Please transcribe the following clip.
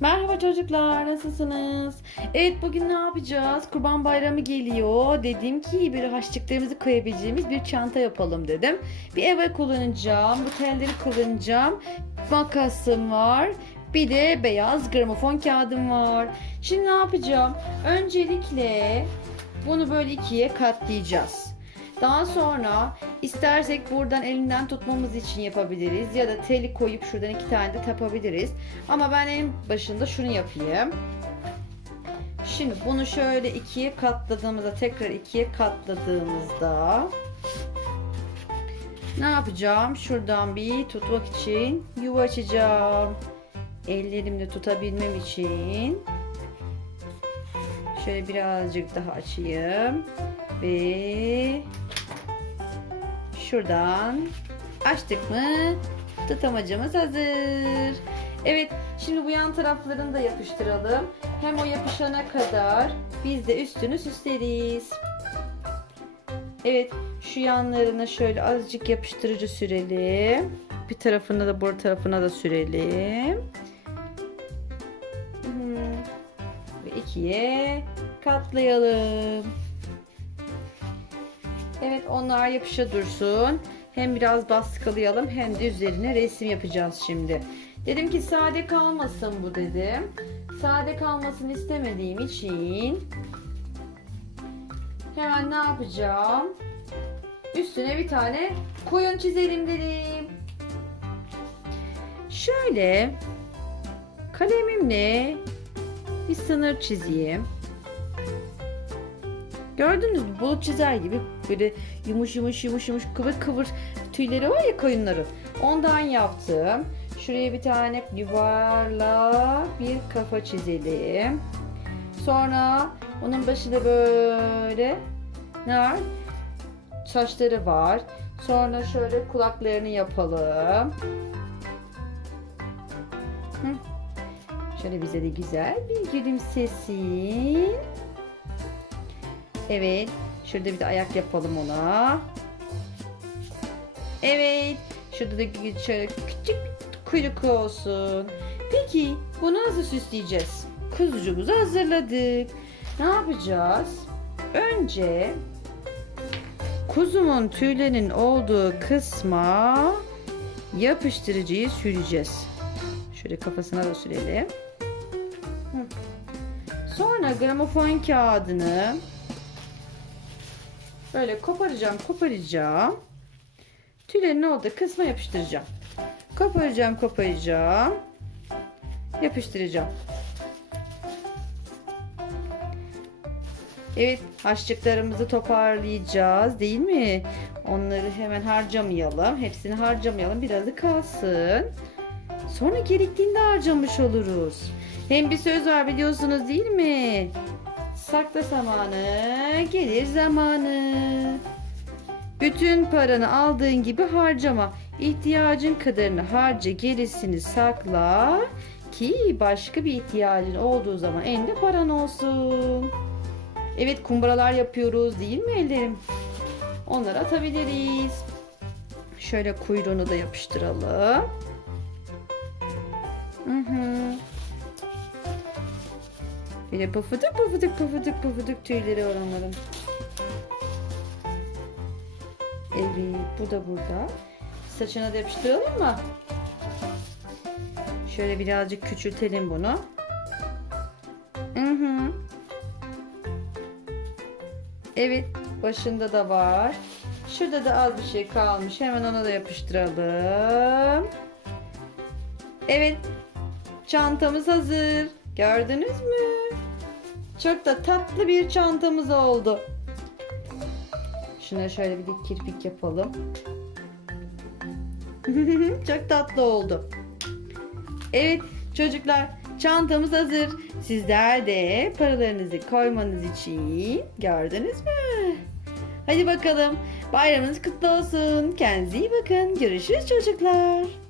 Merhaba çocuklar, nasılsınız? Evet, bugün ne yapacağız? Kurban Bayramı geliyor. Dedim ki bir harçlıklarımızı koyabileceğimiz bir çanta yapalım dedim. Bir eve kullanacağım, bu telleri kullanacağım. Makasım var. Bir de beyaz gramofon kağıdım var. Şimdi ne yapacağım? Öncelikle bunu böyle ikiye katlayacağız. Daha sonra istersek buradan elinden tutmamız için yapabiliriz ya da teli koyup şuradan iki tane de tapabiliriz. Ama ben en başında şunu yapayım. Şimdi bunu şöyle ikiye katladığımızda tekrar ikiye katladığımızda ne yapacağım? Şuradan bir tutmak için yuva açacağım. Ellerimle tutabilmem için şöyle birazcık daha açayım ve şuradan açtık mı tutamacımız hazır. Evet şimdi bu yan taraflarını da yapıştıralım. Hem o yapışana kadar biz de üstünü süsleriz. Evet şu yanlarına şöyle azıcık yapıştırıcı sürelim. Bir tarafına da bu tarafına da sürelim. Ve ikiye katlayalım. Onlar yapışa dursun. Hem biraz baskılayalım hem de üzerine resim yapacağız şimdi. Dedim ki sade kalmasın bu dedim. Sade kalmasını istemediğim için hemen ne yapacağım? Üstüne bir tane koyun çizelim dedim. Şöyle kalemimle bir sınır çizeyim. Gördünüz mü? Bulut çizer gibi böyle yumuş yumuş yumuş yumuş kıvır kıvır tüyleri var ya koyunların. Ondan yaptım. Şuraya bir tane yuvarlak bir kafa çizelim. Sonra onun başında böyle ne? Saçları var. Sonra şöyle kulaklarını yapalım. Şöyle bize de güzel bir gülümsesin. Evet. Şurada bir de ayak yapalım ona. Evet. Şurada da şöyle küçük kuyruk olsun. Peki bunu nasıl süsleyeceğiz? Kuzucuğumuzu hazırladık. Ne yapacağız? Önce kuzumun tüylerinin olduğu kısma yapıştırıcıyı süreceğiz. Şöyle kafasına da sürelim. Sonra gramofon kağıdını böyle koparacağım, koparacağım. Tüylerin olduğu kısma yapıştıracağım. Koparacağım, koparacağım. Yapıştıracağım. Evet, haşlıklarımızı toparlayacağız değil mi? Onları hemen harcamayalım. Hepsini harcamayalım. Birazı kalsın. Sonra gerektiğinde harcamış oluruz. Hem bir söz var biliyorsunuz değil mi? Sakla zamanı, gelir zamanı. Bütün paranı aldığın gibi harcama. İhtiyacın kadarını harca, gerisini sakla ki başka bir ihtiyacın olduğu zaman elinde paran olsun. Evet kumbaralar yapıyoruz değil mi ellerim? Onları atabiliriz. Şöyle kuyruğunu da yapıştıralım. Hı hı. Bir de pufuduk pufuduk pufuduk pufuduk tüyleri var onların. Evet bu da burada. Saçına da yapıştıralım mı? Şöyle birazcık küçültelim bunu. Hı hı. Evet başında da var. Şurada da az bir şey kalmış. Hemen ona da yapıştıralım. Evet çantamız hazır. Gördünüz mü? Çok da tatlı bir çantamız oldu. Şuna şöyle bir kirpik yapalım. Çok tatlı oldu. Evet çocuklar çantamız hazır. Sizler de paralarınızı koymanız için gördünüz mü? Hadi bakalım bayramınız kutlu olsun. Kendinize iyi bakın. Görüşürüz çocuklar.